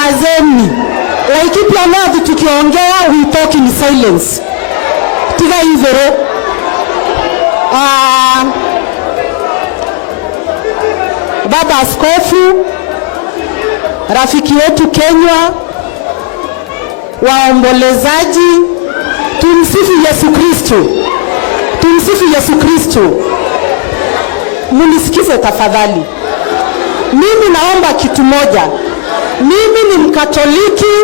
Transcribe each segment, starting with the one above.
nyamazeni. Laikipia North tukiongea we talk in silence. Tiga hivyo. Baba Askofu, rafiki wetu Kenya, waombolezaji, tumsifu Yesu Kristo. Tumsifu Yesu Kristo. Munisikize tafadhali. Mimi naomba kitu moja. Mimi ni Mkatoliki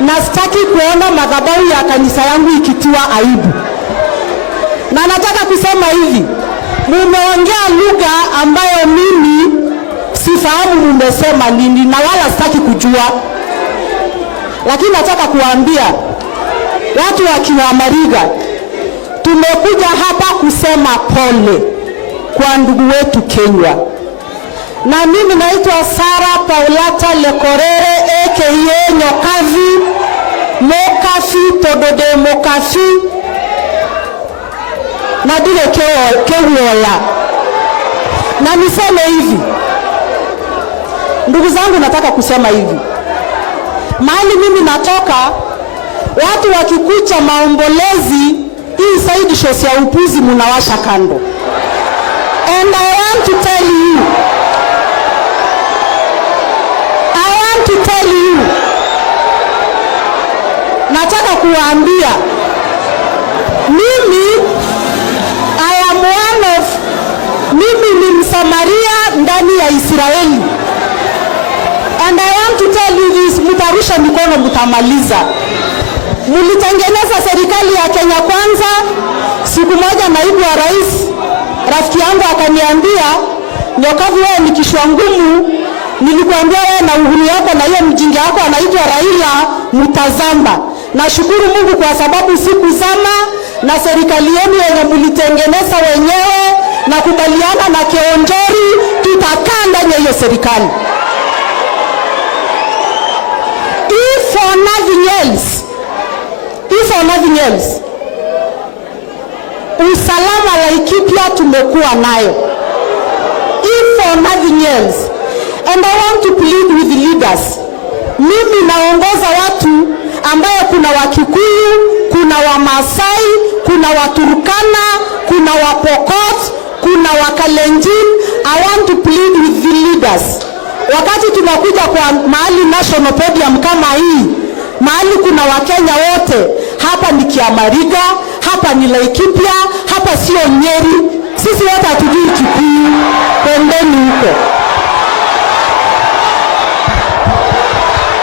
na sitaki kuona madhabahu ya kanisa yangu ikitiwa aibu. Na nataka kusema hivi, mumeongea lugha ambayo mimi sifahamu mumesema nini na wala sitaki kujua. Lakini nataka kuambia watu wa Kiwamariga, tumekuja hapa kusema pole kwa ndugu wetu Kenya. Na mimi naitwa Sara Paulata Lekorere aka Nyokavi Mokafi Todode Mokafi na dile Kewiola. Na niseme hivi, ndugu zangu, nataka kusema hivi, mahali mimi natoka watu wakikucha maombolezi hii side shows ya upuzi munawasha kando. And I want to tell you, nataka kuwaambia, mimi ni Msamaria ndani ya Israeli. And I want to tell you this, mutarusha mikono mutamaliza. Mulitengeneza serikali ya Kenya Kwanza. Siku moja naibu wa rais, rafiki yangu akaniambia, Nyokavi wewe ni kishwa ngumu, nilikuambia wewe na uhuru yako na hiyo mjinga yako anaitwa Raila mutazamba. Nashukuru Mungu kwa sababu siku zama na serikali yenu yenye mulitengeneza wenyewe na kubaliana na Kionjori, tutakaa ndani ya hiyo serikali. If for nothing else, usalama Laikipia tumekuwa nayo. If for nothing else, and I want to plead with the leaders. Mimi naongoza watu ambayo kuna Wakikuyu, kuna Wamasai, kuna Waturkana, kuna Wapokot, kuna Wakalenjin. I want to plead with the leaders. Wakati tunakuja kwa mahali national podium kama hii, mahali kuna Wakenya wote, hapa ni Kiamariga, hapa ni Laikipia, hapa sio Nyeri. Sisi wote hatujui Kikuyu, pendeni huko.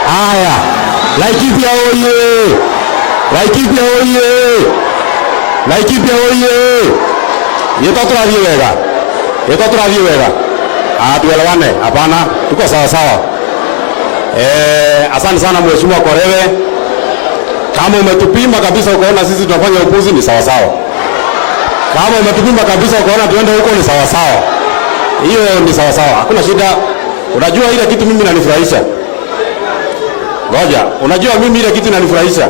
Aya, Laikipia oye! Laikipia oye! Laikipia oye! Yeto turavie wega. Tuelewane, hapana, tuko sawa sawa. Asante sana Mheshimiwa Korere. Kama umetupima kabisa ukaona sisi tunafanya upuzi ni sawa sawa. Kama umetupima kabisa ukaona tuende huko ni sawa sawa. Hiyo ni sawa sawa. Hakuna shida. Unajua ile kitu mimi inanifurahisha. Ngoja, unajua mimi ile kitu inanifurahisha.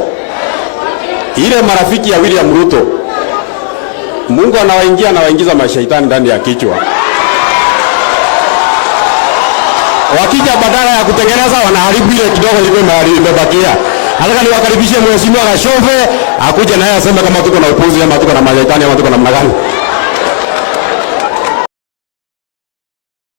Ile marafiki ya William Ruto, Mungu anawaingiza mashaitani ndani ya kichwa. Wakija badala ya kutengeneza wanaharibu ile kidogo ilikuwa imebakia. Nataka niwakaribishe Mheshimiwa Gashove akuje naye aseme kama tuko na upuzi ama tuko na mashaitani ama tuko na namna gani.